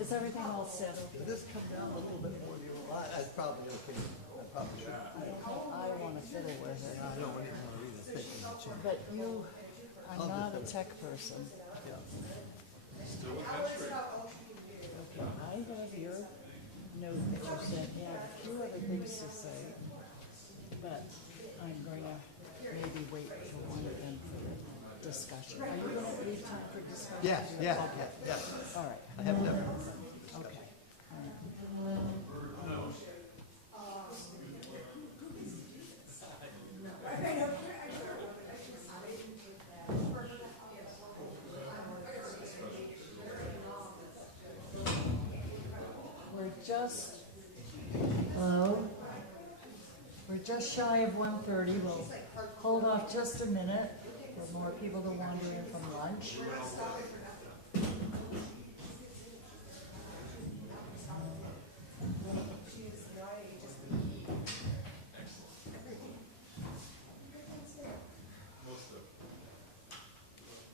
Is everything all set? Does this come down a little bit more than you would like? That's probably okay. I probably should. I don't want to fiddle with it. I don't even want to read this thing. But you are not a tech person. Yeah. Okay, I have your note that you sent. Yeah, a few other things to say, but I'm going to maybe wait for one of them for the discussion. Are you going to leave time for discussion? Yes, yeah, Okay. yeah. All right. I have never. Okay. We're just shy of 1:30. We'll hold off just a minute for more people to wander in from lunch.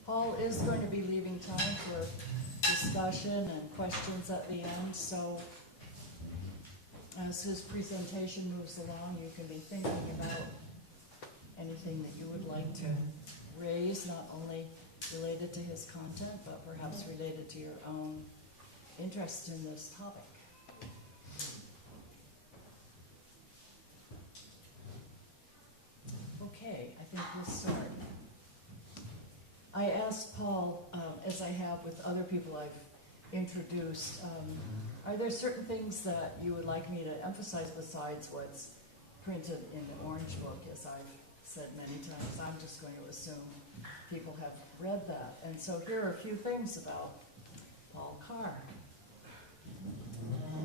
Paul is going to be leaving time for discussion and questions at the end, so as his presentation moves along, you can be thinking about anything that you would like to raise, not only related to his content, but perhaps related to your own interest in this topic. Okay, I think we'll start. I asked Paul, as I have with other people I've introduced, are there certain things that you would like me to emphasize besides what's printed in the Orange Book? As I've said many times, I'm just going to assume people have read that. And so here are a few things about Paul Carr.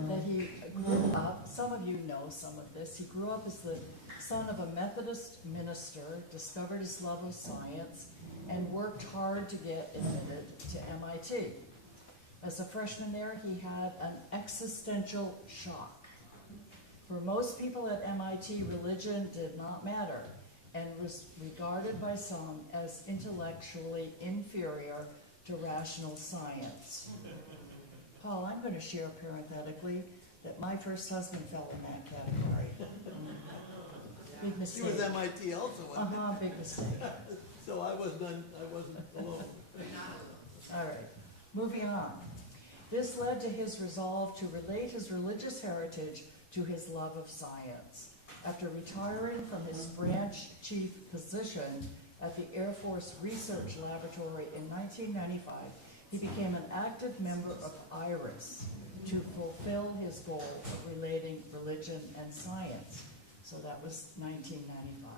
That he grew up, some of you know some of this, he grew up as the son of a Methodist minister, discovered his love of science, and worked hard to get admitted to MIT. As a freshman there, he had an existential shock. For most people at MIT, religion did not matter and was regarded by some as intellectually inferior to rational science. Paul, I'm going to share parenthetically that my first husband fell in that category. Big mistake. He was MIT also, wasn't he? Big mistake. So I wasn't alone. All right, moving on. This led to his resolve to relate his religious heritage to his love of science. After retiring from his branch chief position at the Air Force Research Laboratory in 1995, he became an active member of IRAS to fulfill his goal of relating religion and science. So that was 1995.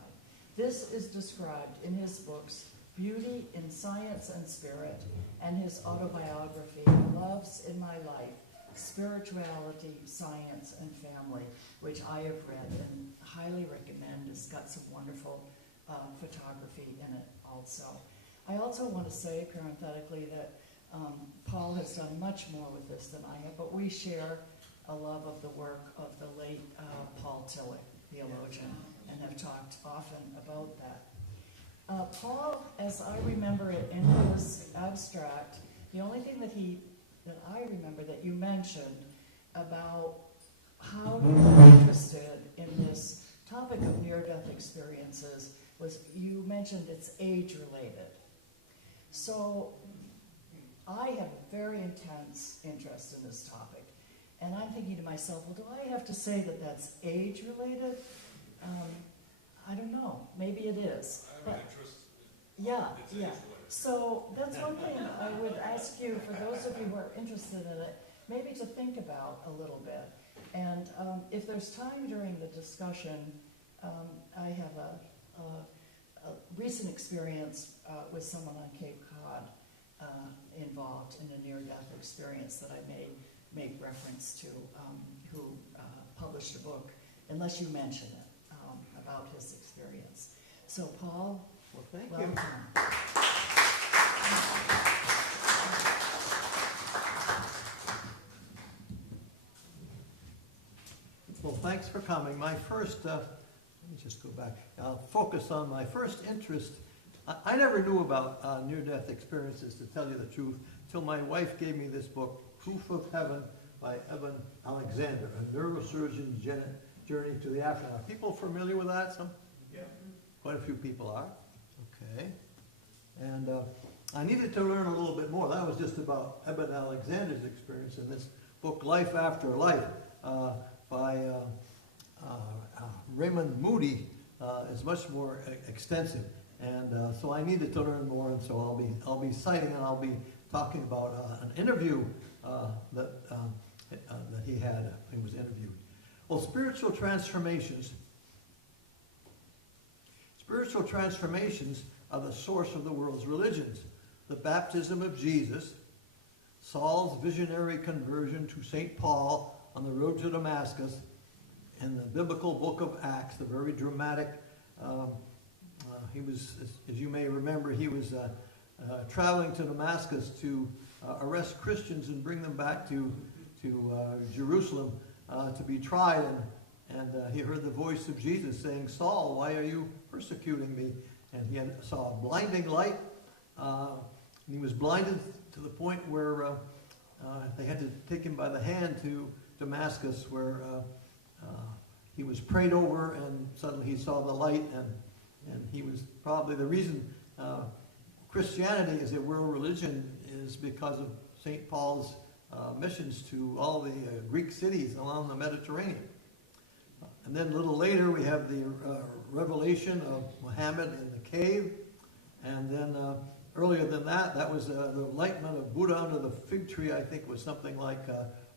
This is described in his books, Beauty in Science and Spirit, and his autobiography, Loves in My Life, Spirituality, Science, and Family, which I have read and highly recommend. It's got some wonderful photography in it also. I also want to say, parenthetically, that Paul has done much more with this than I have, but we share a love of the work of the late Paul Tillich, theologian, and have talked often about that. Paul, as I remember it in his abstract, the only thing that I remember that you mentioned about how you were interested in this topic of near-death experiences was you mentioned it's age-related. So I have a very intense interest in this topic, and I'm thinking to myself, well, do I have to say that that's age-related? I don't know. Maybe it is. I have an interest. Yeah, It's yeah. age-related. So that's one thing I would ask you, for those of you who are interested in it, maybe to think about a little bit. And if there's time during the discussion, I have a recent experience with someone on Cape Cod involved in a near-death experience that I may make reference to, who published a book, unless you mention it, about his experience. So, Paul, Well, thank you. welcome. Well, thanks for coming. My first, let me just go back. I'll focus on my first interest I never knew about near-death experiences, to tell you the truth, till my wife gave me this book, Proof of Heaven by Evan Alexander, a neurosurgeon's journey to the afterlife. People familiar with that? Yeah. Quite a few people are. Okay. And I needed to learn a little bit more. That was just about Evan Alexander's experience in this book, Life After Life, by Raymond Moody, is much more extensive. And so I needed to learn more, and so I'll be citing and I'll be talking about an interview that he had. He was interviewed. Well, spiritual transformations are the source of the world's religions. The baptism of Jesus, Saul's visionary conversion to St. Paul on the road to Damascus, and the biblical book of Acts, the very dramatic. He was, as you may remember, he was traveling to Damascus to arrest Christians and bring them back to Jerusalem to be tried. And he heard the voice of Jesus saying, "Saul, why are you persecuting me?" And he saw a blinding light. And he was blinded to the point where they had to take him by the hand to Damascus, where he was prayed over, and suddenly he saw the light, and he was probably the reason Christianity is a world religion is because of St. Paul's missions to all the Greek cities along the Mediterranean. And then a little later we have the revelation of Muhammad in the cave, and then earlier than that, that was the enlightenment of Buddha under the fig tree. I think was something like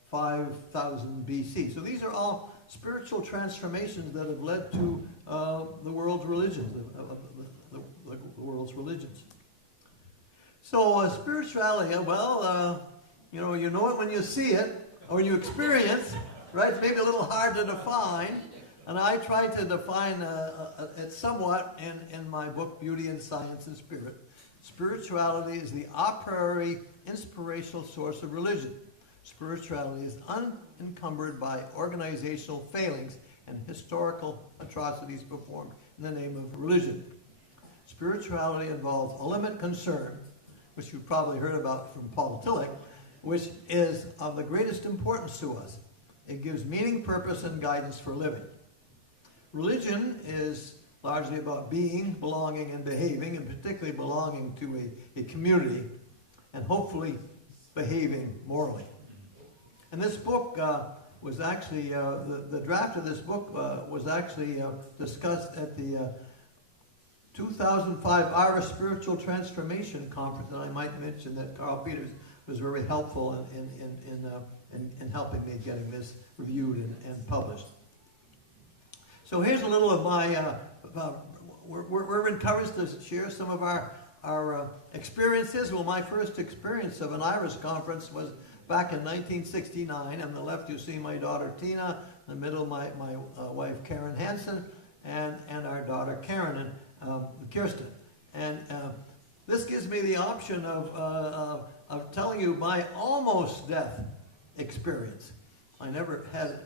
5,000 BC. So these are all spiritual transformations that have led to the world's religions, the world's religions. So spirituality, well, you know it when you see it, or when you experience, right? It's maybe a little hard to define, and I try to define it somewhat in my book, Beauty in Science and Spirit. Spirituality is the a priori inspirational source of religion. Spirituality is unencumbered by organizational failings and historical atrocities performed in the name of religion. Spirituality involves ultimate concern, which you've probably heard about from Paul Tillich, which is of the greatest importance to us. It gives meaning, purpose, and guidance for living. Religion is largely about being, belonging, and behaving, and particularly belonging to a community, and hopefully behaving morally. And this book was actually, the draft of this book was actually discussed at the 2005 IRAS Spiritual Transformation Conference, and I might mention that Carl Peters was very helpful in helping me getting this reviewed and published. So here's a little of my, we're encouraged to share some of our experiences. Well, my first experience of an IRAS conference was back in 1969. On the left you see my daughter Tina, in the middle my wife Karen Hansen, and our daughter Karen and Kirsten. And this gives me the option of telling you my almost death experience. I never had,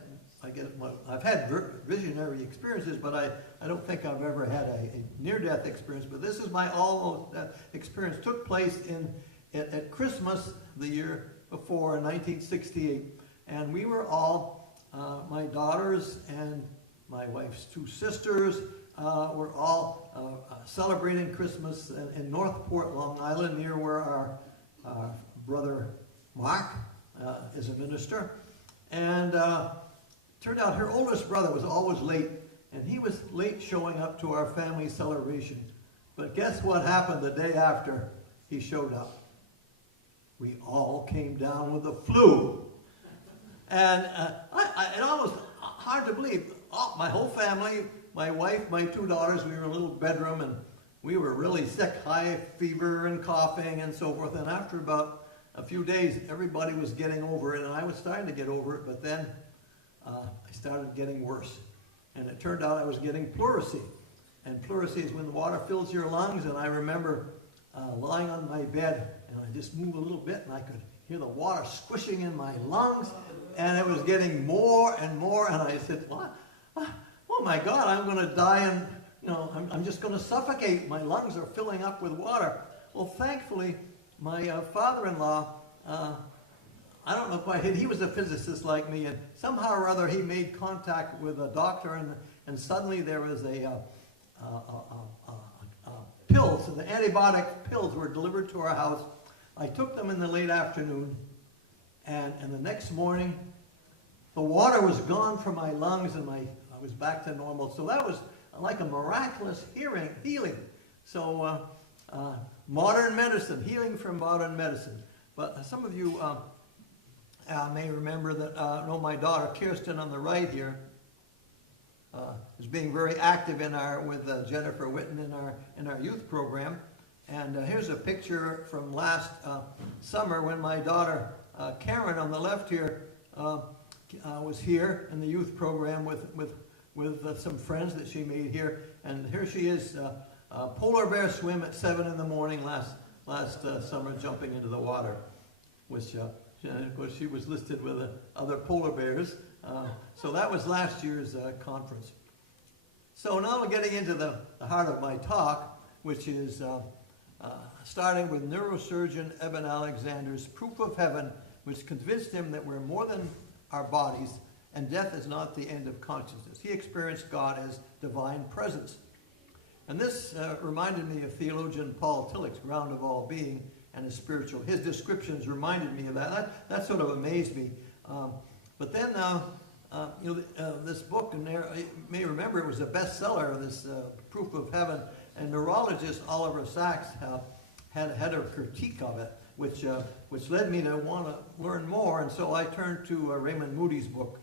I've had visionary experiences, but I don't think I've ever had a near-death experience. But this is my almost death experience. It took place at Christmas the year before, in 1968. And we were all, my daughters and my wife's two sisters, were all celebrating Christmas in Northport, Long Island, near where our brother Mark is a minister. And turned out her oldest brother was always late, and he was late showing up to our family celebration. But guess what happened the day after he showed up? We all came down with the flu. And it almost hard to believe. My whole family, my wife, my two daughters, we were in a little bedroom, and we were really sick, high fever and coughing and so forth. And after about a few days, everybody was getting over it, and I was starting to get over it, but then I started getting worse. And it turned out I was getting pleurisy. And pleurisy is when the water fills your lungs, and I remember lying on my bed, and I just moved a little bit, and I could hear the water squishing in my lungs, and it was getting more and more, and I said, what? Oh my God, I'm going to die I'm just going to suffocate. My lungs are filling up with water. Well, thankfully, my father-in-law, I don't know quite, he was a physicist like me, and somehow or other he made contact with a doctor, and suddenly there was pills, so the antibiotic pills were delivered to our house. I took them in the late afternoon, and the next morning, the water was gone from my lungs, and I was back to normal. So that was like a miraculous healing. So modern medicine, healing from modern medicine. But some of you may remember that, my daughter Kirsten on the right here is being very active with Jennifer Witten in our youth program. And here's a picture from last summer when my daughter Karen on the left here was here in the youth program with some friends that she made here. And here she is, polar bear swim at 7 in the morning last summer, jumping into the water, which of course she was listed with other polar bears. So that was last year's conference. So now we're getting into the heart of my talk, which is starting with neurosurgeon Eben Alexander's proof of heaven, which convinced him that we're more than our bodies and death is not the end of consciousness. He experienced God as divine presence. And this reminded me of theologian Paul Tillich's ground of all being and his spiritual. His descriptions reminded me of that. That sort of amazed me. But then, this book, and you may remember it was a bestseller, this Proof of Heaven, and neurologist Oliver Sacks had a critique of it, which led me to want to learn more. And so I turned to Raymond Moody's book,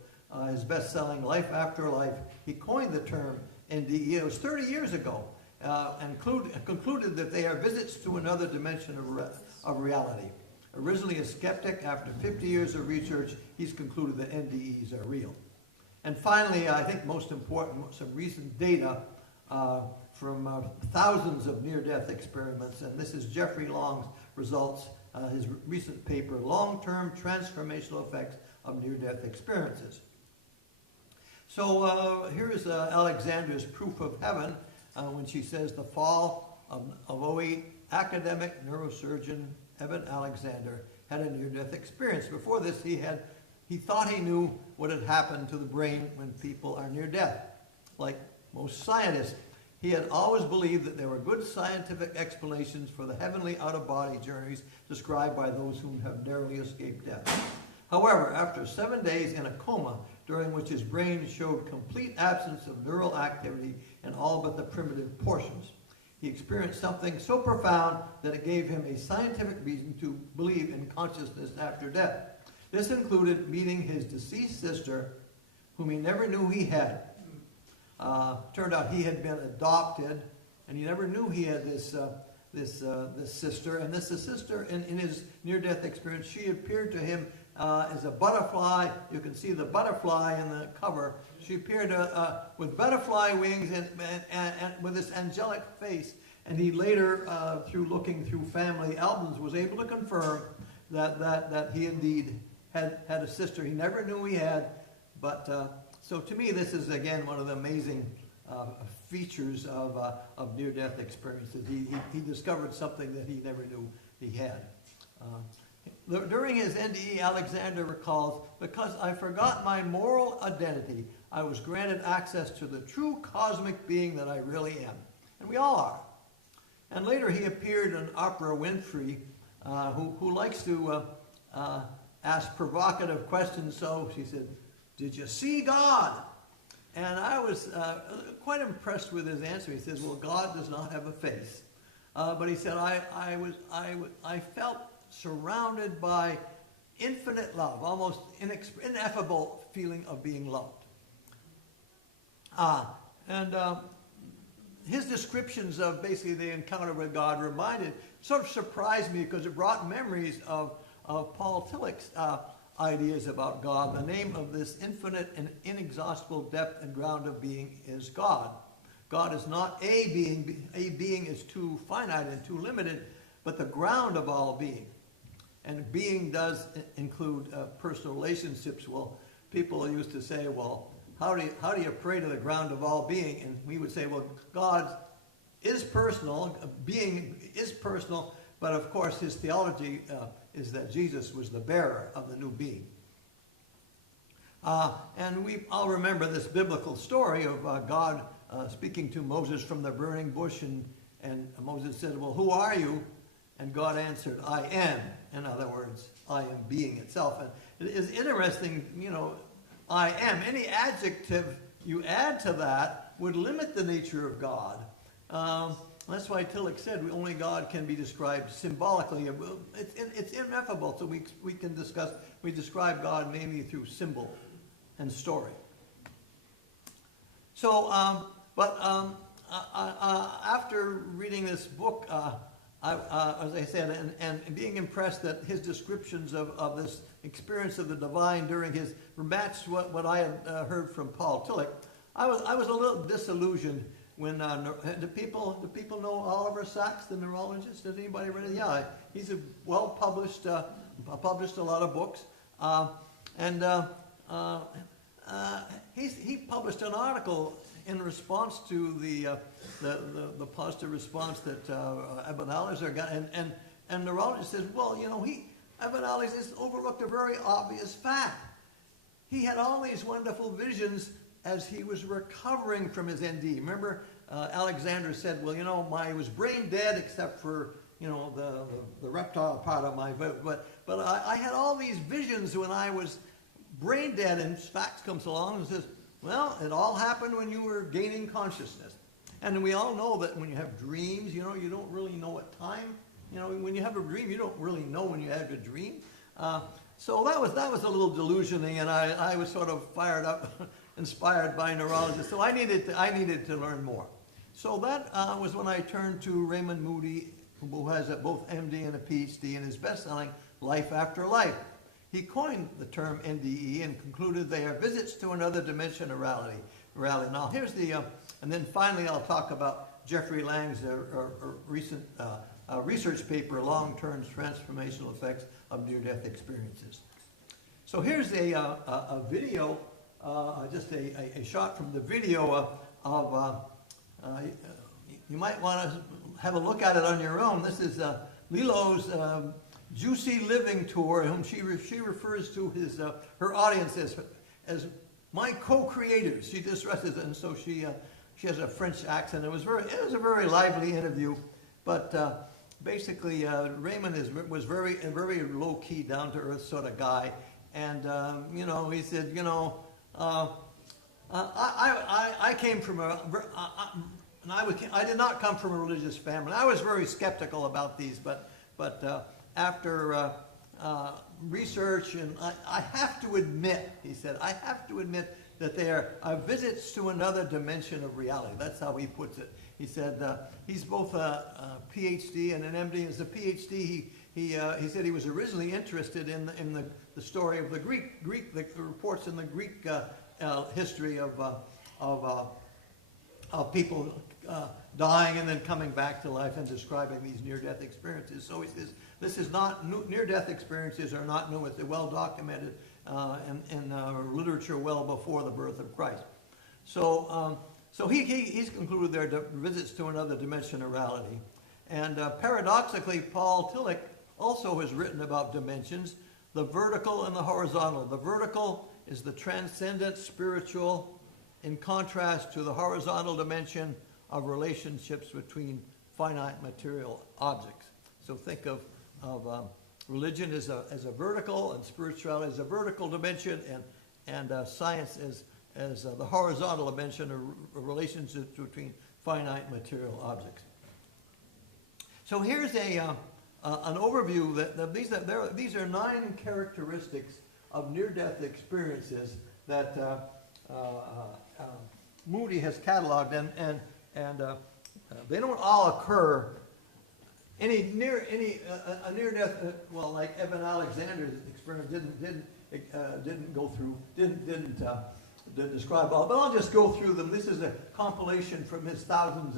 his best-selling Life After Life. He coined the term NDE. It was 30 years ago, and concluded that they are visits to another dimension of reality. Originally a skeptic, after 50 years of research, he's concluded that NDEs are real. And finally, I think most important, some recent data from thousands of near-death experiments, and this is Jeffrey Long's results, his recent paper, Long-Term Transformational Effects of Near-Death Experiences. So here's Alexander's proof of heaven when she says the fall of 08, academic neurosurgeon Eben Alexander had a near-death experience. Before this, he thought he knew what had happened to the brain when people are near death. Like most scientists, he had always believed that there were good scientific explanations for the heavenly out-of-body journeys described by those who have narrowly escaped death. However, after 7 days in a coma, during which his brain showed complete absence of neural activity in all but the primitive portions, he experienced something so profound that it gave him a scientific reason to believe in consciousness after death. This included meeting his deceased sister, whom he never knew he had. Turned out he had been adopted, and he never knew he had this sister. And this sister, in his near-death experience, she appeared to him as a butterfly. You can see the butterfly in the cover. She appeared with butterfly wings and with this angelic face. And he later, through looking through family albums, was able to confirm that he indeed had a sister he never knew he had. But so to me, this is again one of the amazing features of near-death experiences. He discovered something that he never knew he had. During his NDE, Alexander recalls, because I forgot my moral identity, I was granted access to the true cosmic being that I really am. And we all are. And later he appeared in Oprah Winfrey, who likes to ask provocative questions. So she said, "Did you see God?" And I was quite impressed with his answer. He says, "Well, God does not have a face." But he said, I felt surrounded by infinite love, almost ineffable feeling of being loved. His descriptions of basically the encounter with God sort of surprised me because it brought memories of Paul Tillich's ideas about God. The name of this infinite and inexhaustible depth and ground of being is God. God is not a being. A being is too finite and too limited, but the ground of all being. And being does include personal relationships. Well, people used to say, well, how do you pray to the ground of all being? And we would say, well, God is personal, being is personal, but of course his theology is that Jesus was the bearer of the new being. And we all remember this biblical story of God speaking to Moses from the burning bush, and Moses said, well, who are you? And God answered, I am. In other words, I am being itself. And it is interesting, you know, I am. Any adjective you add to that would limit the nature of God. That's why Tillich said only God can be described symbolically. It's ineffable, so we describe God mainly through symbol and story. So, after reading this book, as I said, and being impressed that his descriptions of this experience of the divine during his matched what I had heard from Paul Tillich, I was a little disillusioned when do people know Oliver Sacks, the neurologist? Has anybody read it? Yeah, he's a well published published a lot of books, he published an article in response to the positive response that Eben Aller's got, and the neurologist says, well, you know, Eben Aller's has overlooked a very obvious fact. He had all these wonderful visions as he was recovering from his ND. Remember, Alexander said, well, you know, I was brain dead except for, you know, the reptile part of my, but I had all these visions when I was brain dead, and Sacks comes along and says, well, it all happened when you were gaining consciousness. And we all know that when you have dreams, you know, you don't really know what time. You know, when you have a dream, you don't really know when you have a dream. So that was a little delusioning, and I was sort of fired up, inspired by neurologists. So I needed to learn more. So that was when I turned to Raymond Moody, who has both MD and a PhD, in his best-selling Life After Life. He coined the term NDE and concluded they are visits to another dimension of reality. Now here's and then finally I'll talk about Jeffrey Lang's recent research paper, Long-Term Transformational Effects of Near-Death Experiences. So here's a video, just a shot from the video you might want to have a look at it on your own. This is Lilo's Juicy Living Tour, whom she refers to her audience as my co-creators. She distresses, and so she has a French accent. It was a very lively interview, but basically Raymond was very low key, down to earth sort of guy, and you know, he said, you know, I came from I did not come from a religious family. I was very skeptical about these, but after research, and I have to admit, he said, I have to admit that they are visits to another dimension of reality. That's how he puts it. He said he's both a PhD and an MD. As a PhD, he said he was originally interested in the story of the the reports in the Greek history of people dying and then coming back to life and describing these near-death experiences. So he says, this is not new, near-death experiences are not new. It's well documented in literature well before the birth of Christ. So he's concluded they're visits to another dimension of reality. And paradoxically, Paul Tillich also has written about dimensions, the vertical and the horizontal. The vertical is the transcendent spiritual, in contrast to the horizontal dimension of relationships between finite material objects. So think of religion as a vertical, and spirituality as a vertical dimension, and science as the horizontal dimension of relationships between finite material objects. So here's an overview that these are 9 characteristics of near-death experiences that Moody has cataloged, and they don't all occur. A near-death, well, like Eben Alexander's experience didn't describe all, but I'll just go through them. This is a compilation from his thousands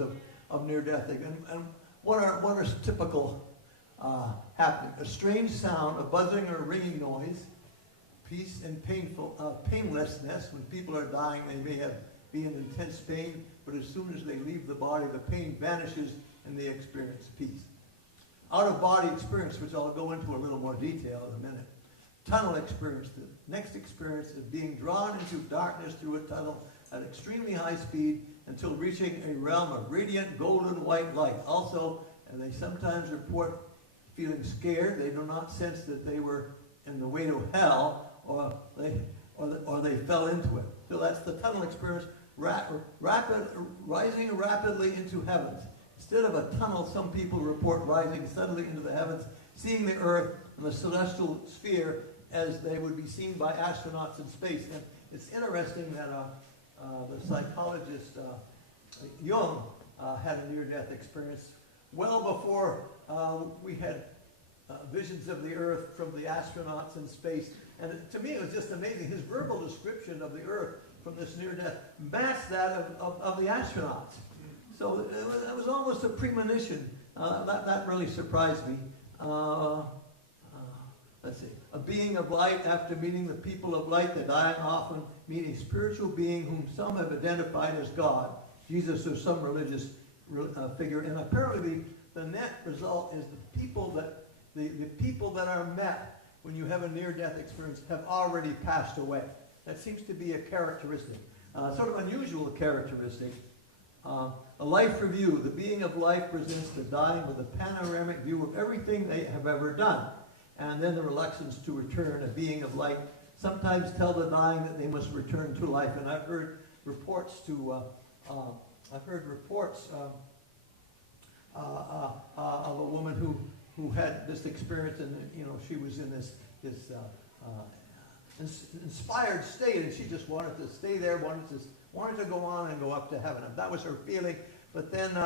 of near-death, and what are typical happening? A strange sound, a buzzing or ringing noise, Peace and painlessness. When people are dying, they may be in intense pain, but as soon as they leave the body, the pain vanishes and they experience peace. Out-of-body experience, which I'll go into a little more detail in a minute. Tunnel experience. The next experience is being drawn into darkness through a tunnel at extremely high speed until reaching a realm of radiant golden white light. Also, and they sometimes report feeling scared. They do not sense that they were in the way to hell, or they fell into it. So that's the tunnel experience, rising rapidly into heavens. Instead of a tunnel, some people report rising suddenly into the heavens, seeing the earth and the celestial sphere as they would be seen by astronauts in space. And it's interesting that the psychologist Jung had a near-death experience well before we had visions of the earth from the astronauts in space. And to me, it was just amazing. His verbal description of the earth from this near-death matched that of the astronauts. So it was almost a premonition. That really surprised me. Let's see. A being of light, after meeting the people of light, the dying often meet a spiritual being whom some have identified as God, Jesus, or some religious figure. And apparently the net result is the people that are met when you have a near-death experience have already passed away. That seems to be a characteristic, sort of unusual characteristic. A life review. The being of life presents the dying with a panoramic view of everything they have ever done. And then the reluctance to return. A being of light sometimes tell the dying that they must return to life. And I've heard reports of a woman who had this experience, and she was in this inspired state, and she just wanted to stay there, wanted to go on and go up to heaven. And that was her feeling. But then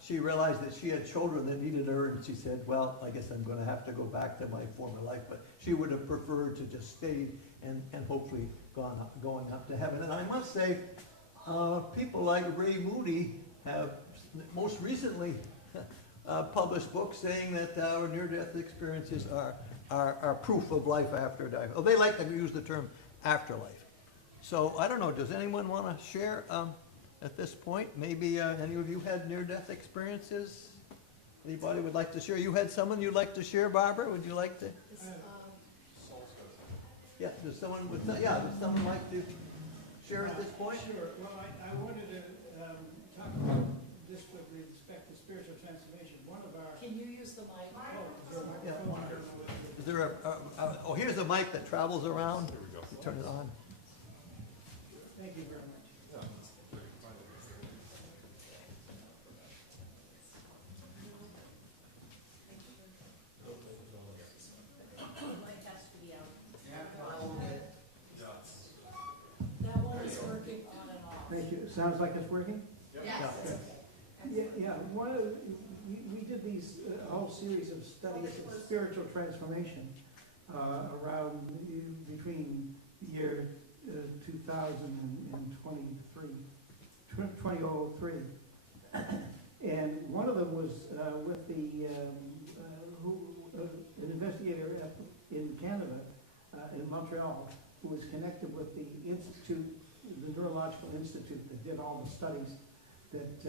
she realized that she had children that needed her, and she said, well, I guess I'm going to have to go back to my former life. But she would have preferred to just stay and hopefully going up to heaven. And I must say, people like Ray Moody have most recently published books saying that our near-death experiences are proof of life after death. Oh, they like to use the term afterlife. So I don't know, does anyone want to share at this point? Maybe any of you had near-death experiences? Anybody would like to share? You had someone you'd like to share, Barbara? Would you like to? Yeah, does someone like to share at this point? Sure. Well, I wanted to talk about this with respect to spiritual transformation. One of our... Can you use the mic? Is there here's a mic that travels around. There we go. Turn it on. Thank you very much. That one is working on and off. Thank you. Sounds like it's working? Yes. Yeah. We did these whole series of studies of spiritual transformation around between the year 2003. And one of them was with an investigator in Canada, in Montreal, who was connected with the institute, the Neurological Institute, that did all the studies that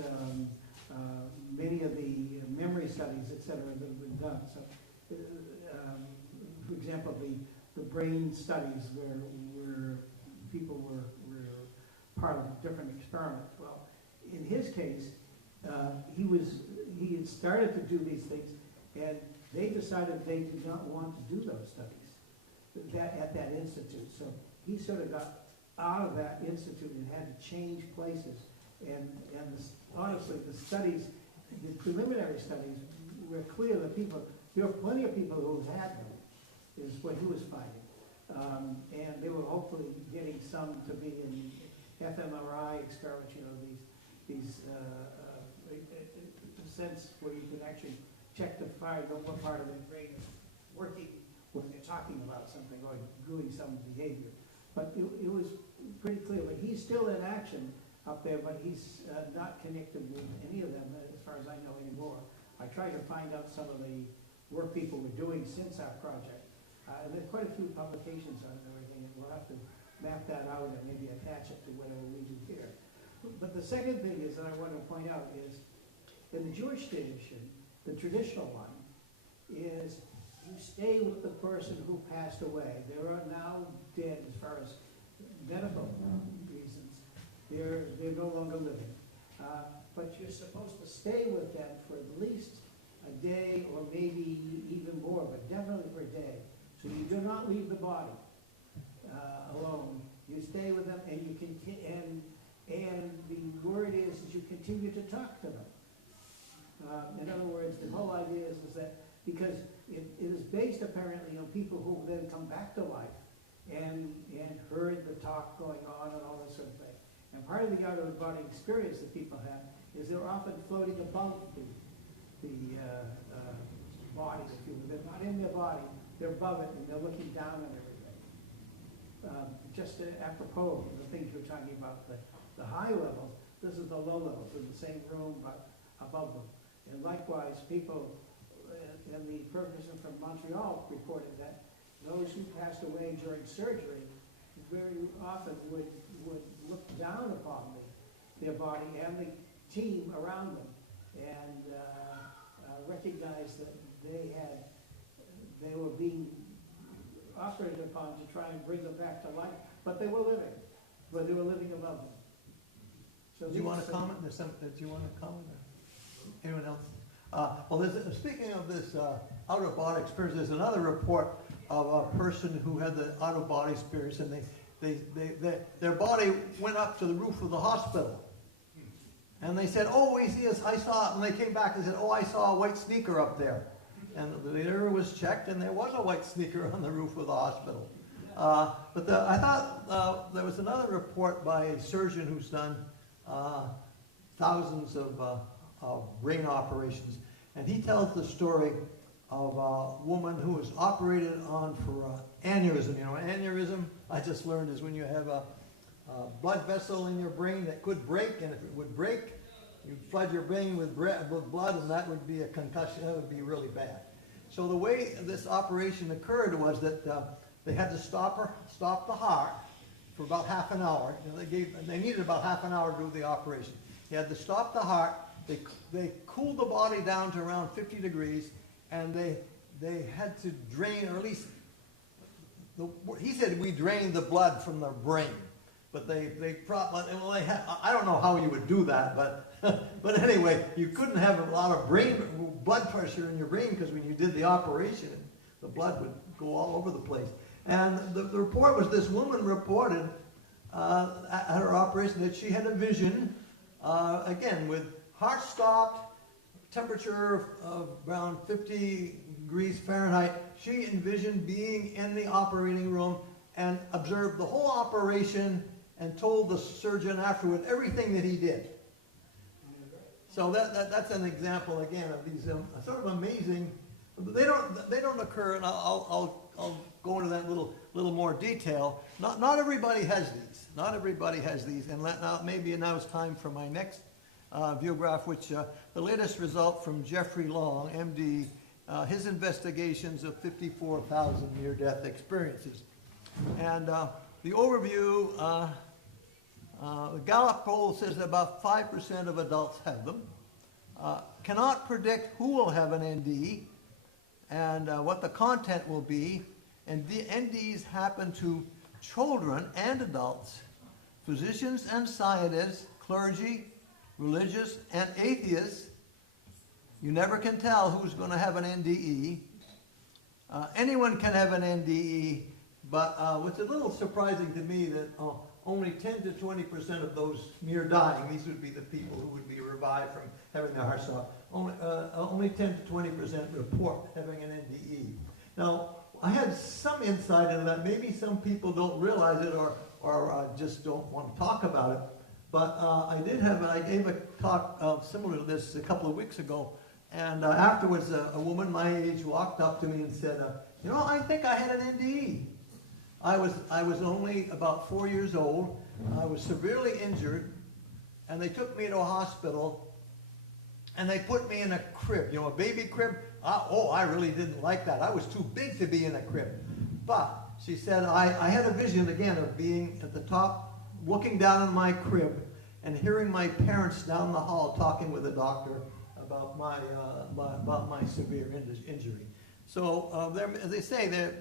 many of the memory studies, et cetera, that have been done. So, for example, the brain studies where people were part of different experiments. Well, in his case, he had started to do these things, and they decided they did not want to do those studies at that institute. So he sort of got out of that institute and had to change places. And honestly, the studies, the preliminary studies, were clear that there were plenty of people who had them, is what he was finding. And they were hopefully getting some to be in fMRI experiments, these sense where you can actually check to find out what part of the brain is working when they're talking about something or doing some behavior. But it was pretty clear. But he's still in action up there, but he's not connected with any of them, as far as I know, anymore. I tried to find out some of the work people were doing since our project, And there's quite a few publications on it and everything, and we'll have to map that out and maybe attach it to whatever we do here. But the second thing is that I want to point out is, in the Jewish tradition, the traditional one, is you stay with the person who passed away. They are now dead as far as medical reasons. They're no longer living. But you're supposed to stay with them for at least a day or maybe even more, but definitely for a day. So you do not leave the body alone. You stay with them, and you continue. And the word is that you continue to talk to them. In other words, the whole idea is that because it is based apparently on people who then come back to life and heard the talk going on and all this sort of thing. And part of the out-of-body experience that people have is they're often floating above the body, if you will. They're not in their body, they're above it, and they're looking down on everything. Just apropos of the things you're talking about, the high levels, this is the low levels, in the same room but above them. And likewise, people, and the person from Montreal reported that those who passed away during surgery very often would look down upon their body and the team around them and recognize that they were being operated upon to try and bring them back to life, but they were living, but they were living above them. So Do you want to comment? There's something that you want to comment? Or anyone else? Well, speaking of this out-of-body experience, there's another report of a person who had the out-of-body experience, and their body went up to the roof of the hospital. And they said, oh, I saw, when they came back, they said, oh, I saw a white sneaker up there. And later it was checked, and there was a white sneaker on the roof of the hospital. I thought there was another report by a surgeon who's done thousands of brain operations, and he tells the story of a woman who was operated on for aneurysm. You know, an aneurysm, I just learned, is when you have a blood vessel in your brain that could break, and if it would break, you'd flood your brain with blood, and that would be a concussion. That would be really bad. So the way this operation occurred was that they had to stop the heart for about half an hour. You know, they needed about half an hour to do the operation. They had to stop the heart. They cooled the body down to around 50 degrees, and they had to drain, or at least he said we drained the blood from the brain. But they probably, well, I don't know how you would do that, but anyway, you couldn't have a lot of blood pressure in your brain, because when you did the operation, the blood would go all over the place. And the report was, this woman reported at her operation that she had a vision, again, with heart stopped, temperature of around 50 degrees Fahrenheit. She envisioned being in the operating room and observed the whole operation and told the surgeon afterward everything that he did. So that's an example, again, of these sort of amazing. They don't occur, and I'll go into that little more detail. Not everybody has these. Not everybody has these. And maybe now it's time for my next biograph, which the latest result from Jeffrey Long, MD, his investigations of 54,000 near-death experiences. And the overview, the Gallup poll says that about 5% of adults have them. Cannot predict who will have an ND and what the content will be. And the NDs happen to children and adults, physicians and scientists, clergy, religious and atheists. You never can tell who's going to have an NDE. Anyone can have an NDE, but what's a little surprising to me that only 10 to 20% of those near dying, these would be the people who would be revived from having their heart stopped, only 10 to 20% report having an NDE. Now, I had some insight into that. Maybe some people don't realize it or just don't want to talk about it. But I gave a talk similar to this a couple of weeks ago. And afterwards, a woman my age walked up to me and said, you know, I think I had an NDE. I was only about 4 years old. I was severely injured. And they took me to a hospital. And they put me in a crib, you know, a baby crib. I really didn't like that. I was too big to be in a crib. But she said, I had a vision again of being at the top, looking down in my crib, and hearing my parents down the hall talking with the doctor about my severe injury. So as they say,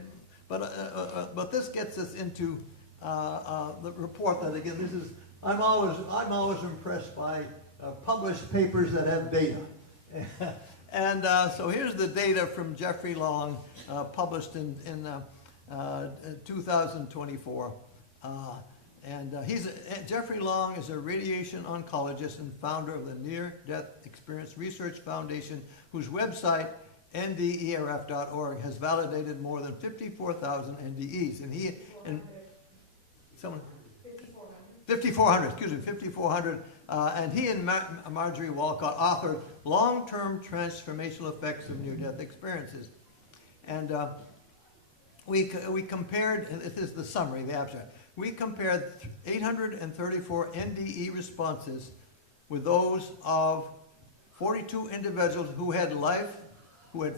but this gets us into the report that again. This is I'm always impressed by published papers that have data. And so here's the data from Jeffrey Long, published in 2024. Jeffrey Long is a radiation oncologist and founder of the Near Death Experience Research Foundation, whose website, nderf.org, has validated more than 54,000 NDEs. And 5,400. And he and Marjorie Walcott authored Long-Term Transformational Effects of Near-Death Experiences. And we compared, and this is the summary, the abstract. We compared 834 NDE responses with those of 42 individuals who had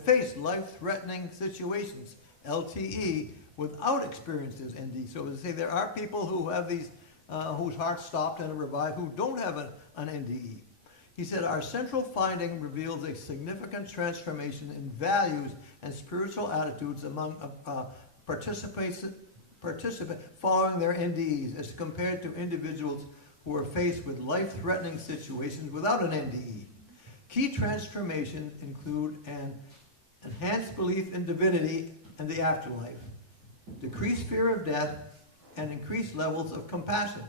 faced life-threatening situations, LTE, without experiences NDE. So to say, there are people who have these, whose hearts stopped and are revived, who don't have an NDE. He said, our central finding reveals a significant transformation in values and spiritual attitudes among participants following their NDEs as compared to individuals who were faced with life-threatening situations without an NDE. Key transformations include an enhanced belief in divinity and the afterlife, decreased fear of death, and increased levels of compassion.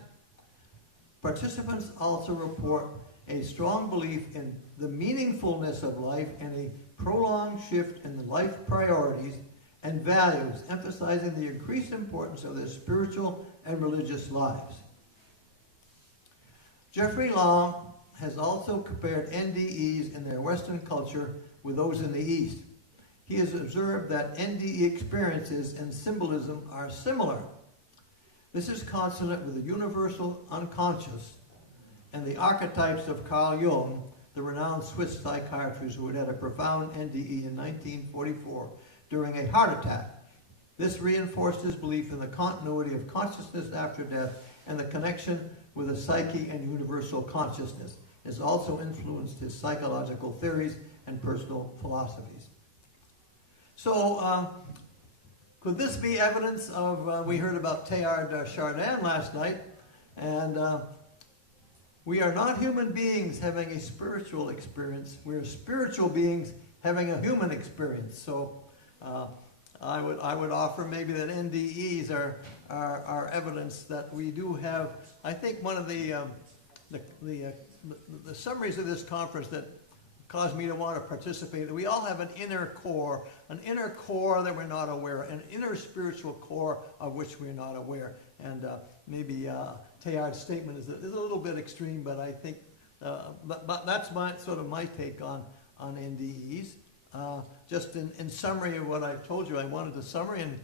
Participants also report a strong belief in the meaningfulness of life and a prolonged shift in the life priorities and values, emphasizing the increased importance of their spiritual and religious lives. Jeffrey Long has also compared NDEs in their Western culture with those in the East. He has observed that NDE experiences and symbolism are similar. This is consonant with the universal unconscious and the archetypes of Carl Jung, the renowned Swiss psychiatrist who had a profound NDE in 1944 during a heart attack. This reinforced his belief in the continuity of consciousness after death and the connection with the psyche and universal consciousness. It has also influenced his psychological theories and personal philosophies. So, could this be evidence of, we heard about Teilhard de Chardin last night, and we are not human beings having a spiritual experience. We are spiritual beings having a human experience. So, I would offer maybe that NDEs are evidence that we do have. I think one of the summaries of this conference that caused me to want to participate, that we all have an inner core that we're not aware, an inner spiritual core of which we're not aware. And maybe Teilhard's statement is a little bit extreme, but I think, but that's my take on NDEs. Just in summary of what I've told you, I wanted to summary and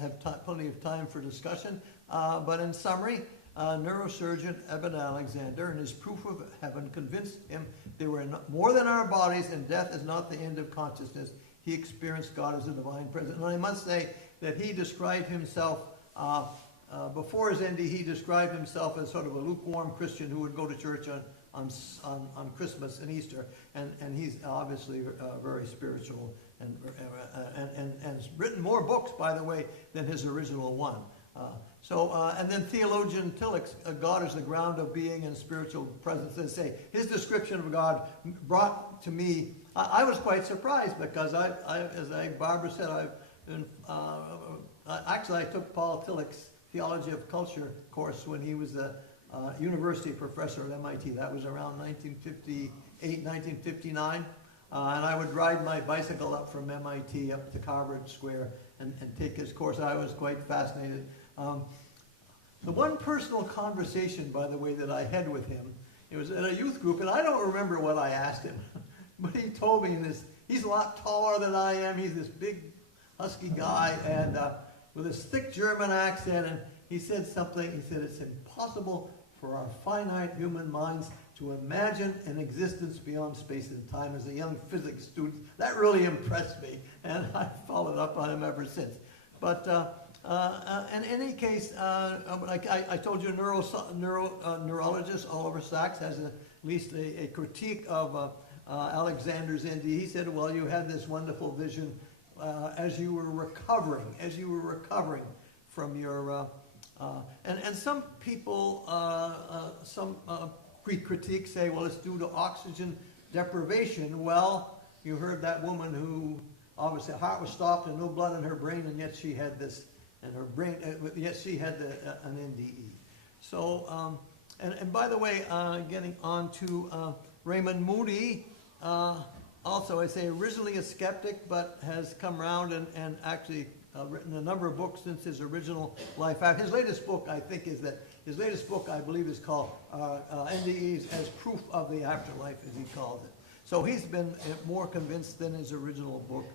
have plenty of time for discussion. But in summary, neurosurgeon Eben Alexander and his proof of heaven convinced him they were more than our bodies, and death is not the end of consciousness. He experienced God as a divine presence. And I must say that he described himself, before his NDE, he described himself as sort of a lukewarm Christian who would go to church on Christmas and Easter, and he's obviously very spiritual and has written more books, by the way, than his original one. And then theologian Tillich's God is the ground of being and spiritual presence. They say his description of God brought to me. I was quite surprised because as Barbara said, I took Paul Tillich's Theology of Culture course when he was a university professor at MIT. That was around 1958, 1959. And I would ride my bicycle up from MIT up to Harvard Square and take his course. I was quite fascinated. The one personal conversation, by the way, that I had with him, it was at a youth group, and I don't remember what I asked him, but he told me he's a lot taller than I am. He's this big, husky guy, and with this thick German accent, and he said something. He said, it's impossible for our finite human minds to imagine an existence beyond space and time. As a young physics student, that really impressed me, and I followed up on him ever since. But in any case, like I told you, neurologist Oliver Sacks has at least a critique of Alexander's NDE. He said, well, you had this wonderful vision as you were recovering from your, and some people, some critiques say, well, it's due to oxygen deprivation. Well, you heard that woman who obviously her heart was stopped and no blood in her brain, and yet she had this, and her brain, yet she had an NDE. So, and by the way, getting on to Raymond Moody, also I say originally a skeptic, but has come around and actually written a number of books since his original life. His latest book, I think, his latest book, I believe, is called NDEs as Proof of the Afterlife, as he calls it. So he's been more convinced than his original book.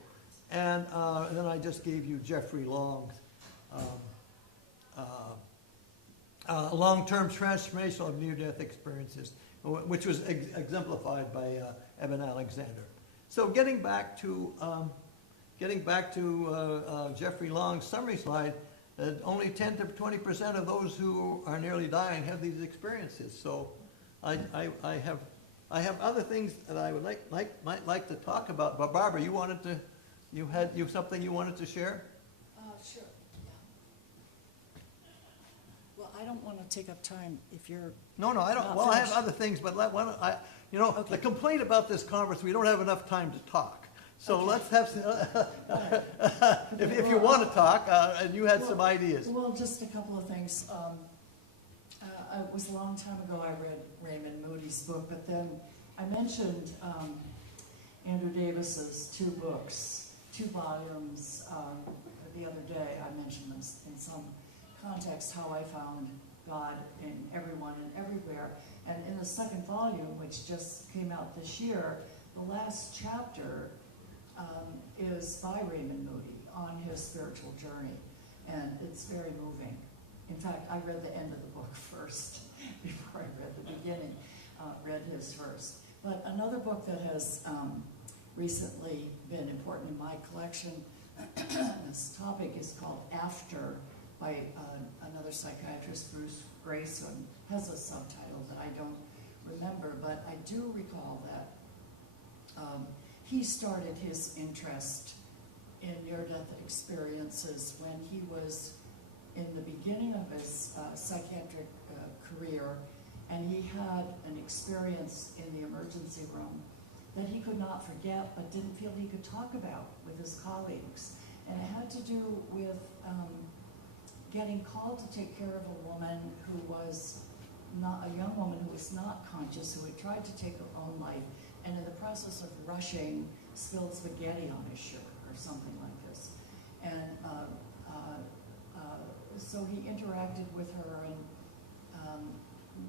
And then I just gave you Jeffrey Long's long-term transformational of near-death experiences, which was exemplified by Eben Alexander. So getting back to Jeffrey Long's summary slide, only 10 to 20% of those who are nearly dying have these experiences. So I have other things that I would might like to talk about. But Barbara, you had something you wanted to share? Sure, yeah. Well, I don't want to take up time if you're No, I don't. not Well, I have finished. other things, but Okay. the complaint about this conference, we don't have enough time to talk. So Okay. let's have, if you want to talk, and you had some ideas. Well, just a couple of things. It was a long time ago I read Raymond Moody's book, but then I mentioned Andrew Davis's 2 books, 2 volumes. The other day I mentioned them in some context, how I found God in everyone and everywhere. And in the 2nd volume, which just came out this year, the last chapter is by Raymond Moody on his spiritual journey, and it's very moving. In fact, I read the end of the book first before I read the beginning, read his first. But another book that has recently been important in my collection, this topic is called After, by another psychiatrist, Bruce Grayson. Has a subtitle that I don't remember, but I do recall that he started his interest in near-death experiences when he was in the beginning of his psychiatric career, and he had an experience in the emergency room that he could not forget but didn't feel he could talk about with his colleagues. And it had to do with getting called to take care of a woman who was not, a young woman who was not conscious, who had tried to take her own life, and in the process of rushing, spilled spaghetti on his shirt or something like this. And so he interacted with her, and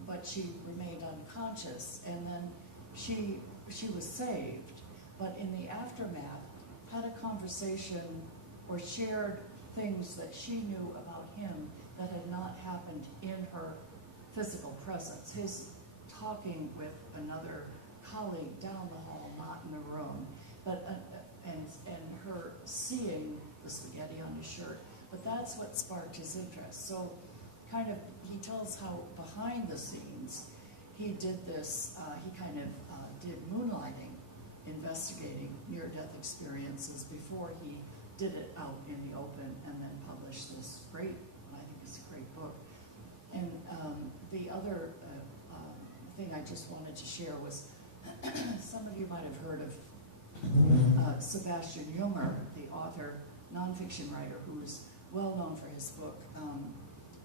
but she remained unconscious. And then she was saved, but in the aftermath, had a conversation or shared things that she knew about him that had not happened in her physical presence. His talking with another colleague down the hall, not in the room, but and her seeing the spaghetti on his shirt. But that's what sparked his interest. So kind of, he tells how behind the scenes he did this, he kind of did moonlighting, investigating near-death experiences before he did it out in the open, and then published this great, I think it's a great book. And the other thing I just wanted to share was, some of you might have heard of Sebastian Junger, the author, nonfiction writer, who is well known for his book,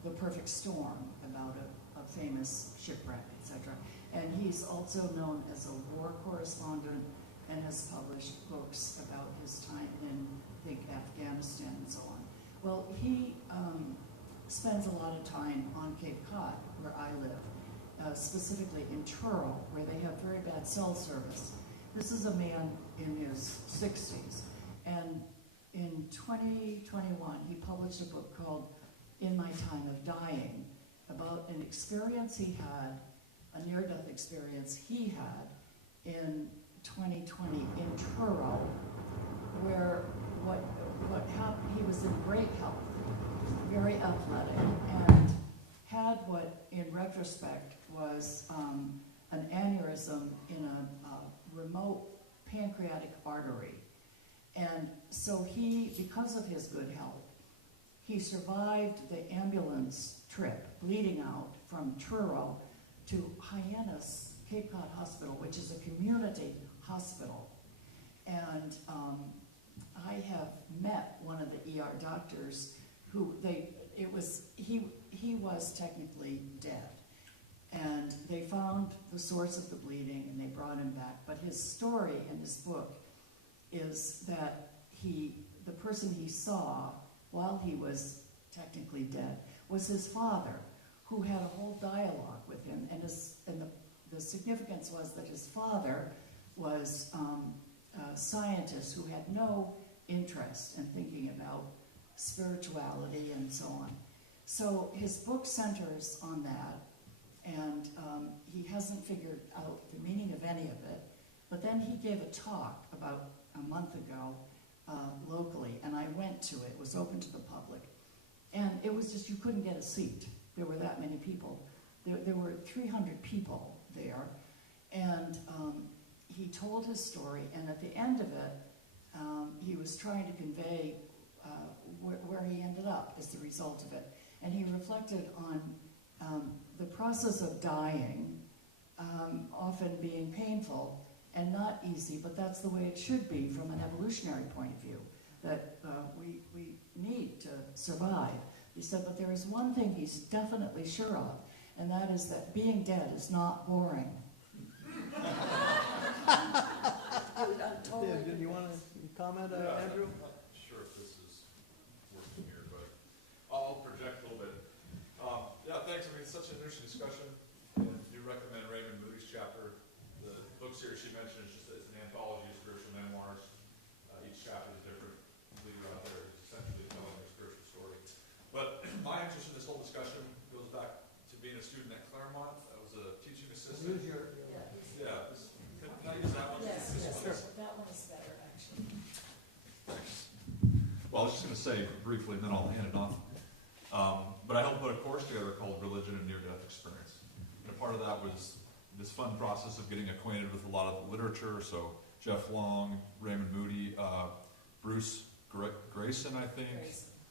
The Perfect Storm, about a famous shipwreck, etc. And he's also known as a war correspondent and has published books about his time in, I think, Afghanistan and so on. Well, he spends a lot of time on Cape Cod, where I live, specifically in Truro, where they have very bad cell service. This is a man in his 60s, and in 2021, he published a book called In My Time of Dying, about an experience he had, a near-death experience he had in 2020 in Truro, where what happened, he was in great health, very athletic, and had what in retrospect was an aneurysm in a remote pancreatic artery. And so he, because of his good health, he survived the ambulance trip, bleeding out from Truro to Hyannis Cape Cod Hospital, which is a community hospital. And I have met one of the ER doctors who he was technically dead. And they found the source of the bleeding and they brought him back. But his story in his book is that the person he saw while he was technically dead was his father, who had a whole dialogue with him. And the significance was that his father was a scientist who had no interest in thinking about spirituality and so on. So his book centers on that, and he hasn't figured out the meaning of any of it. But then he gave a talk about a month ago locally, and I went to it. It was open to the public. And it was just, you couldn't get a seat. There were that many people. There were 300 people there. And he told his story, and at the end of it, he was trying to convey where he ended up as the result of it. And he reflected on the process of dying, often being painful and not easy, but that's the way it should be from an evolutionary point of view, that we need to survive. He said, but there is one thing he's definitely sure of, and that is that being dead is not boring. Yeah, do you want to comment, Andrew? I'm not sure if this is working here, but I'll project a little bit. Yeah, thanks. I mean, it's such an interesting discussion. And I do recommend Raymond Moody's chapter. The book series she mentioned is just it's an anthology of spiritual memoirs. Each chapter is a different leader out there who's essentially telling their spiritual story. But my interest in this whole discussion goes back to being a student at Claremont. I was a teaching assistant. Use your, Yeah. Can I use that one? Yes, This yes, one? sure. That one is better, actually. Well, I was just going to say briefly, and then I'll hand it off. But I helped put a course together called Religion and Near-Death Experience. And a part of that was this fun process of getting acquainted with a lot of the literature. So Jeff Long, Raymond Moody, Bruce Grayson, I think,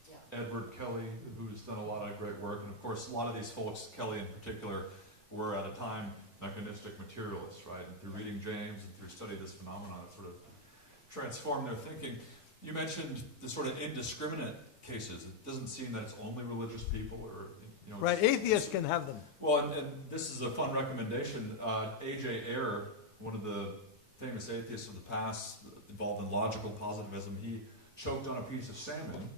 Yeah. Edward Kelly, who's done a lot of great work. And of course, a lot of these folks, Kelly in particular, were at a time mechanistic materialists, right? And through reading James and through study of this phenomenon, it sort of transformed their thinking. You mentioned the sort of indiscriminate cases. It doesn't seem that it's only religious people, or right, atheists can have them. Well, and this is a fun recommendation. A.J. Ayer, one of the famous atheists of the past, involved in logical positivism, he choked on a piece of salmon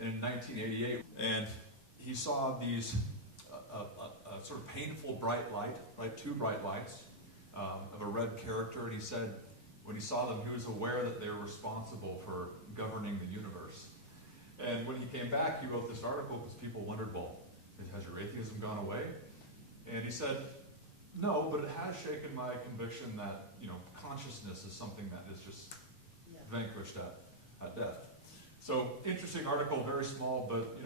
in 1988, and he saw these a sort of painful bright light, like two bright lights of a red character, and he said when he saw them, he was aware that they were responsible for governing the universe. And when he came back, he wrote this article because people wondered, well, has your atheism gone away? And he said, no, but it has shaken my conviction that, consciousness is something that is just vanquished at death. So, interesting article, very small, but,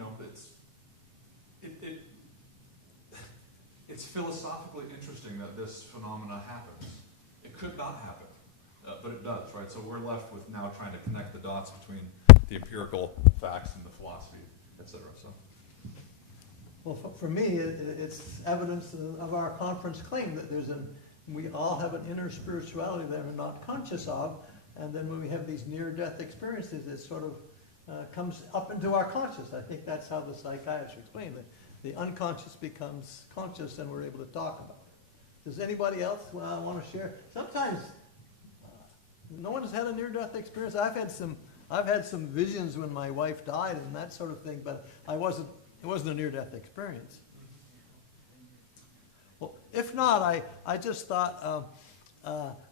it's philosophically interesting that this phenomena happens. It could not happen, but it does, right? So we're left with now trying to connect the dots between the empirical facts and the philosophy, etc. So. Well, for me, it's evidence of our conference claim that we all have an inner spirituality that we're not conscious of, and then when we have these near-death experiences, it sort of comes up into our conscious. I think that's how the psychiatrist explained it. The unconscious becomes conscious, and we're able to talk about it. Does anybody else want to share? Sometimes no one has had a near-death experience. I've had some visions when my wife died and that sort of thing, but it wasn't a near-death experience. Well, if not, I just thought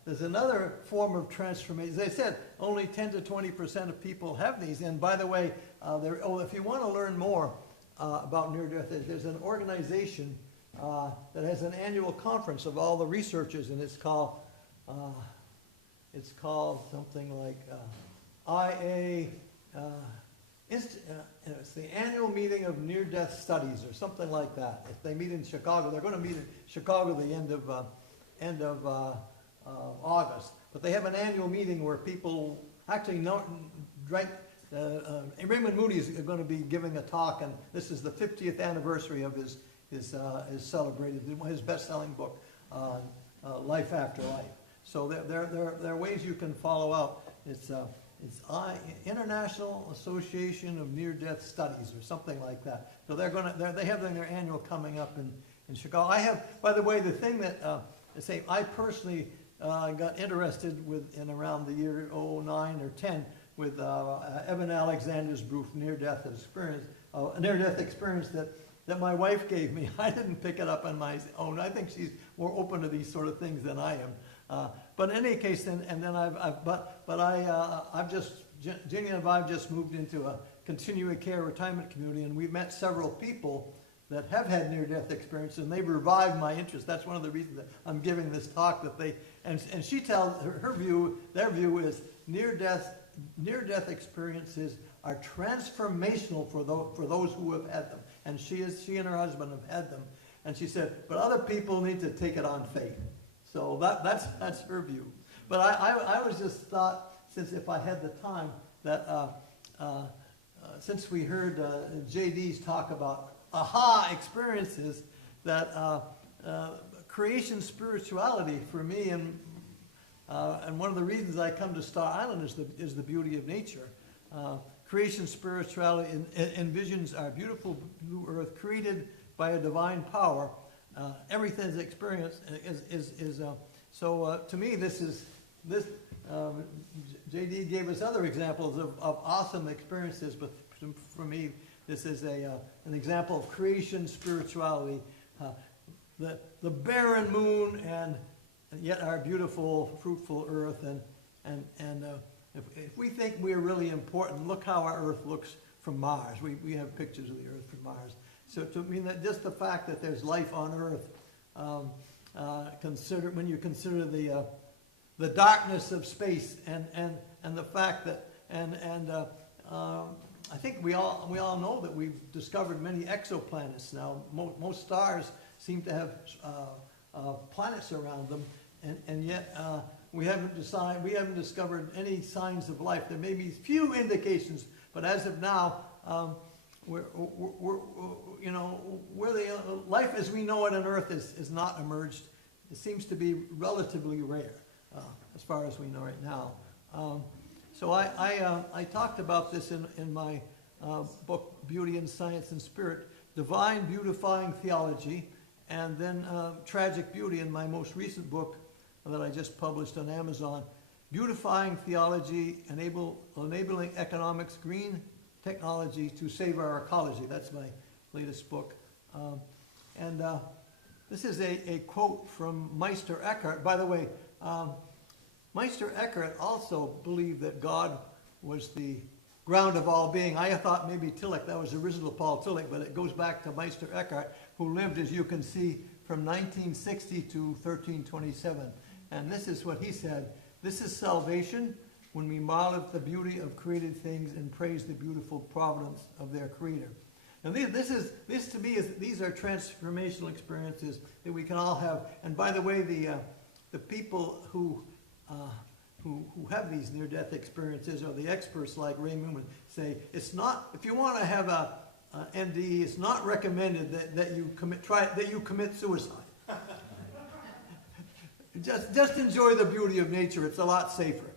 there's another form of transformation. As I said, only 10 to 20% of people have these. And by the way, if you want to learn more about near-death, there's an organization that has an annual conference of all the researchers, and it's called something like it's the annual meeting of near-death studies or something like that. If they meet in Chicago, they're going to meet in Chicago the end of August. But they have an annual meeting where people actually Raymond Moody is going to be giving a talk, and this is the 50th anniversary of his celebrated, his best-selling book, Life After Life. So there are ways you can follow out. It's International Association of Near-Death Studies or something like that. So they have their annual coming up in Chicago. I have, by the way, the thing that I personally got interested with in around the year 09 or 10 with Evan Alexander's proof near-death experience that my wife gave me. I didn't pick it up on my own. I think she's more open to these sort of things than I am. But in any case, Ginny and I've just moved into a continuing care retirement community, and we've met several people that have had near-death experiences, and they've revived my interest. That's one of the reasons that I'm giving this talk. And she tells their view is near-death experiences are transformational for those who have had them, and she and her husband have had them. And she said, but other people need to take it on faith. So that's her view. But I was just thought, since if I had the time, that since we heard JD's talk about aha experiences, that creation spirituality for me, and one of the reasons I come to Star Island is the beauty of nature. Creation spirituality envisions our beautiful blue earth created by a divine power. Everything is experienced so to me this JD gave us other examples of awesome experiences, but for me this is an example of creation spirituality. The barren moon and yet our beautiful fruitful earth, and if we think we're really important, look how our earth looks from Mars. We have pictures of the earth from Mars. So to me, that just the fact that there's life on earth, when you consider the darkness of space and the fact that I think we all know that we've discovered many exoplanets now. Most stars seem to have planets around them, and yet we haven't discovered any signs of life. There may be few indications, but as of now, life as we know it on Earth is not emerged. It seems to be relatively rare, as far as we know right now. So I talked about this in my book, Beauty in Science and Spirit, Divine Beautifying Theology, and then Tragic Beauty in my most recent book that I just published on Amazon, Beautifying Theology, Enabling Economics, Green Technology to Save Our Ecology. That's my latest book. This is a quote from Meister Eckhart. By the way, Meister Eckhart also believed that God was the ground of all being. I thought maybe Tillich, that was the original Paul Tillich, but it goes back to Meister Eckhart, who lived, as you can see, from 1960 to 1327. And this is what he said: "This is salvation, when we marvel at the beauty of created things and praise the beautiful providence of their Creator." And this to me these are transformational experiences that we can all have. And by the way, the people who have these near-death experiences, or the experts like Ray Newman, say it's not, if you want to have a NDE, it's not recommended that you commit suicide. Just enjoy the beauty of nature. It's a lot safer.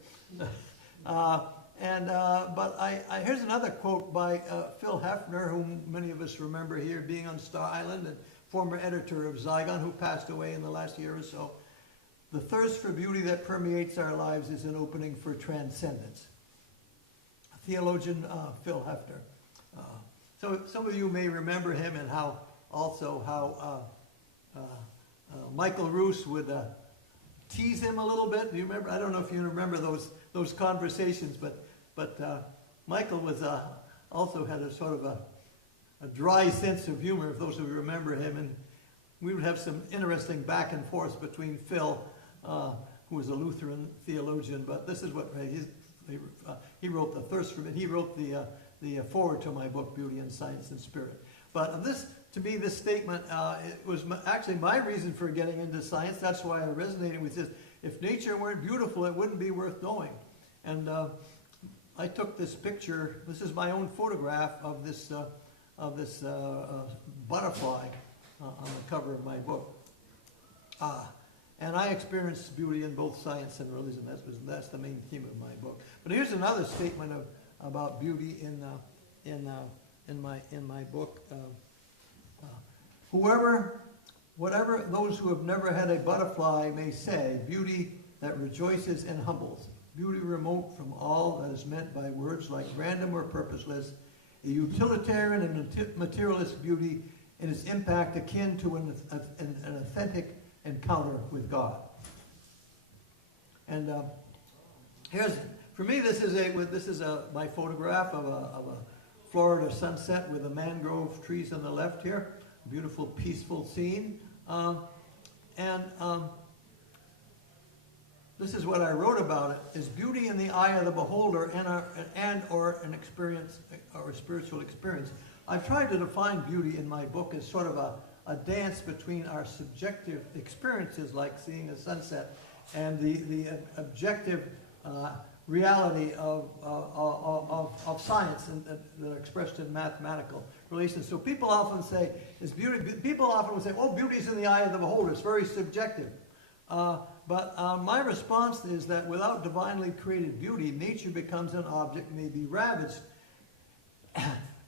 Here's another quote by Phil Hefner, whom many of us remember here being on Star Island, and former editor of Zygon, who passed away in the last year or so. "The thirst for beauty that permeates our lives is an opening for transcendence." Theologian Phil Hefner. So some of you may remember him, and how Michael Roos would tease him a little bit. Do you remember? I don't know if you remember those conversations, but Michael was also had a sort of a dry sense of humor, if those who remember him, and we would have some interesting back and forth between Phil, who was a Lutheran theologian, but this is what he wrote The Thirst for, he wrote the foreword to my book, Beauty in Science and Spirit. But this, to me, this statement, it was actually my reason for getting into science. That's why I resonated with this. If nature weren't beautiful, it wouldn't be worth knowing. And I took this picture. This is my own photograph of this butterfly on the cover of my book. And I experienced beauty in both science and religion. That's the main theme of my book. But here's another statement about beauty in my book. Whatever those who have never had a butterfly may say, beauty that rejoices and humbles, beauty remote from all that is meant by words like random or purposeless, a utilitarian and materialist beauty in its impact akin to an authentic encounter with God. And for me, this is my photograph of a Florida sunset with the mangrove trees on the left here. Beautiful, peaceful scene. This is what I wrote about it: is beauty in the eye of the beholder or an experience or a spiritual experience. I've tried to define beauty in my book as sort of a dance between our subjective experiences, like seeing a sunset, and the objective reality of science and that are expressed in mathematical relations. So people often say, people often would say, oh, beauty's in the eye of the beholder. It's very subjective. But my response is that without divinely created beauty, nature becomes an object, may be ravaged.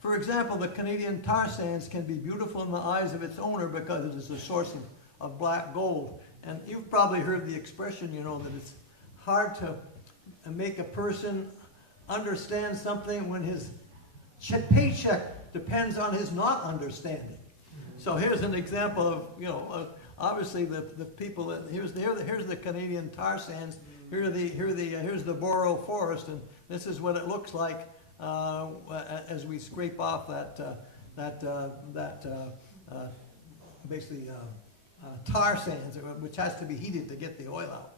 For example, the Canadian tar sands can be beautiful in the eyes of its owner because it is a source of black gold. And you've probably heard the expression, that it's hard to make a person understand something when his paycheck depends on his not understanding. So here's an example of, obviously the people that, here's the Canadian tar sands, here's the Boreal forest, and this is what it looks like as we scrape off tar sands, which has to be heated to get the oil out.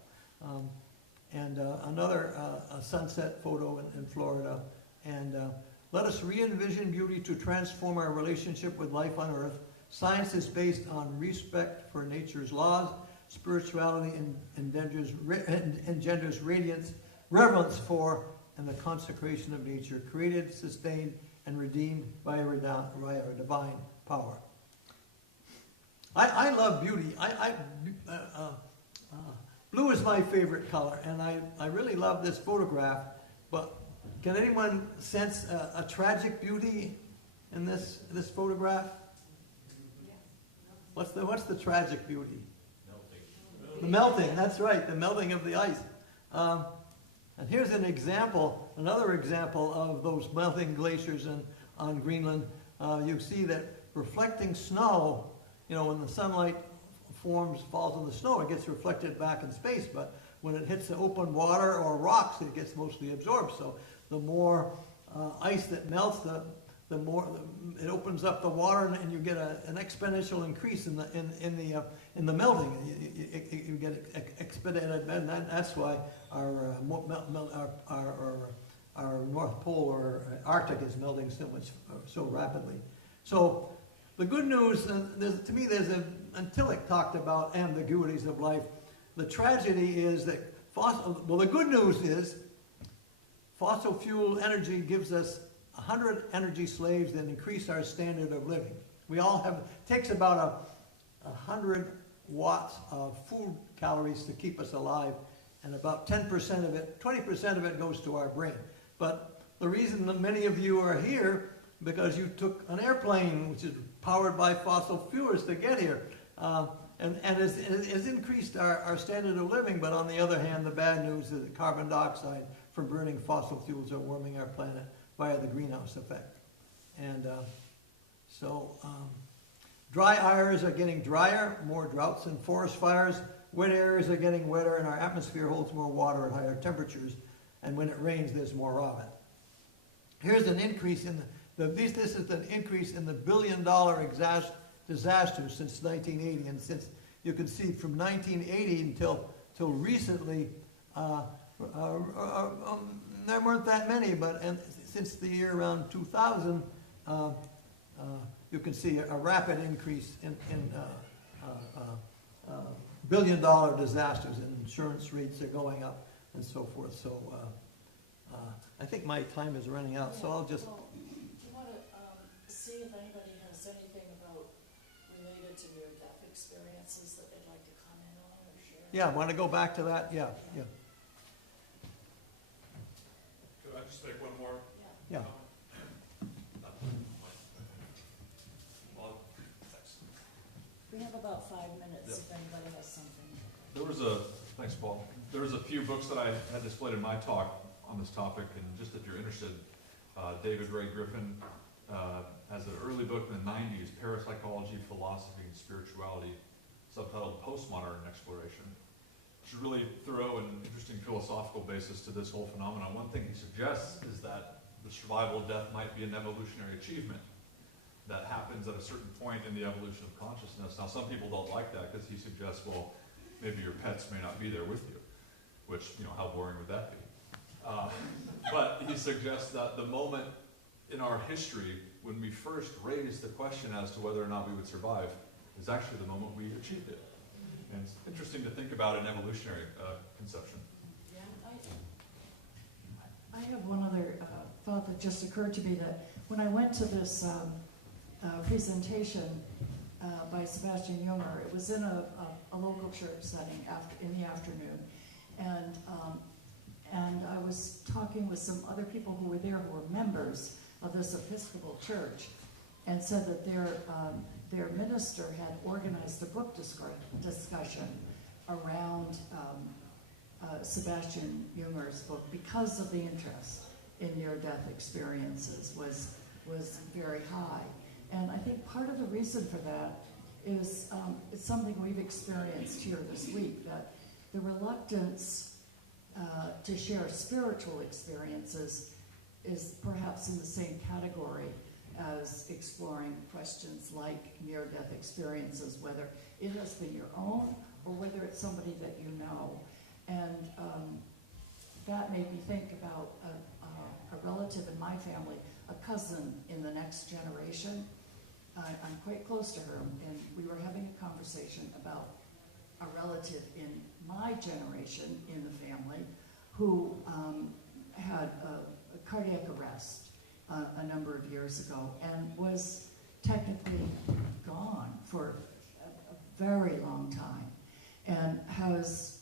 And another sunset photo in Florida. And let us re-envision beauty to transform our relationship with life on earth. Science is based on respect for nature's laws. Spirituality engenders radiance, reverence for, and the consecration of nature, created, sustained, and redeemed by a divine power. I love beauty. Blue is my favorite color, and I really love this photograph. But can anyone sense a tragic beauty in this photograph? What's the tragic beauty? Melting. The melting. That's right. The melting of the ice. And here's another example of those melting glaciers on Greenland. You see that reflecting snow, when the sunlight falls on the snow, it gets reflected back in space, but when it hits the open water or rocks, it gets mostly absorbed. So the more ice that melts, the more it opens up the water, and you get an exponential increase in the melting. You get expedited, and that's why our North Pole or Arctic is melting so rapidly. So the good news, to me, and Tillich talked about ambiguities of life. The tragedy is that the good news is fossil fuel energy gives us 100 energy slaves that increase our standard of living. We all have, it takes about 100 watts of food calories to keep us alive, and about 10% of it, 20% of it goes to our brain. But the reason that many of you are here, because you took an airplane, which is powered by fossil fuels to get here. And has increased our standard of living, but on the other hand, the bad news is that carbon dioxide from burning fossil fuels are warming our planet via the greenhouse effect. And dry areas are getting drier, more droughts and forest fires. Wet areas are getting wetter, and our atmosphere holds more water at higher temperatures. And when it rains, there's more of it. Here's an increase in this is an increase in the billion-dollar disasters since 1980, and since you can see from 1980 until recently, there weren't that many, but since the year around 2000, you can see a rapid increase in billion-dollar disasters, and insurance rates are going up and so forth. So I think my time is running out, so I'll just... Well, do you want to see if anybody has anything about related to near-death experiences that they'd like to comment on or share? Yeah, want to go back to that? Yeah. Could I just make one more? Yeah. Yeah. Well, thanks. We have about 5 minutes if anybody has something. Thanks, Paul. There was a few books that I had displayed in my talk on this topic, and just if you're interested, David Ray Griffin has an early book in the 90s, Parapsychology, Philosophy, and Spirituality, subtitled Postmodern Exploration, which is really thorough and interesting philosophical basis to this whole phenomenon. One thing he suggests is that the survival of death might be an evolutionary achievement that happens at a certain point in the evolution of consciousness. Now, some people don't like that because he suggests, well, maybe your pets may not be there with you, which, how boring would that be? But he suggests that the moment in our history when we first raised the question as to whether or not we would survive is actually the moment we achieved it. And it's interesting to think about an evolutionary conception. Yeah, I have one other thought that just occurred to me, that when I went to this presentation by Sebastian Junger, it was in a local church setting in the afternoon, and I was talking with some other people who were there who were members of this Episcopal church, and said that their minister had organized a book discussion around Sebastian Junger's book because of the interest in near-death experiences was very high. And I think part of the reason for that is it's something we've experienced here this week, that the reluctance to share spiritual experiences is perhaps in the same category as exploring questions like near-death experiences, whether it has been your own or whether it's somebody that you know. And that made me think about a relative in my family, a cousin in the next generation. I'm quite close to her, and we were having a conversation about a relative in my generation in the family who had a cardiac arrest a number of years ago and was technically gone for a very long time and has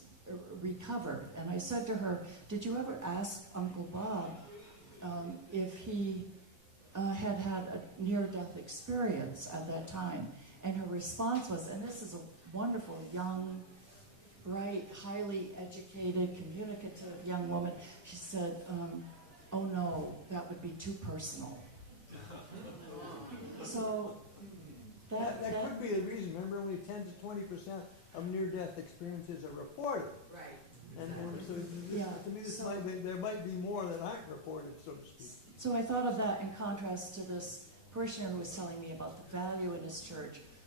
recovered. And I said to her, did you ever ask Uncle Bob if he had had a near-death experience at that time? And her response was, and this is a wonderful, young, bright, highly educated, communicative young woman, she said, oh no, that would be too personal. So That could be the reason. Remember, only 10 to 20% of near-death experiences are reported. right. And so to me, there might be more that aren't reported, so to speak. So I thought of that in contrast to this parishioner who was telling me about the value in his church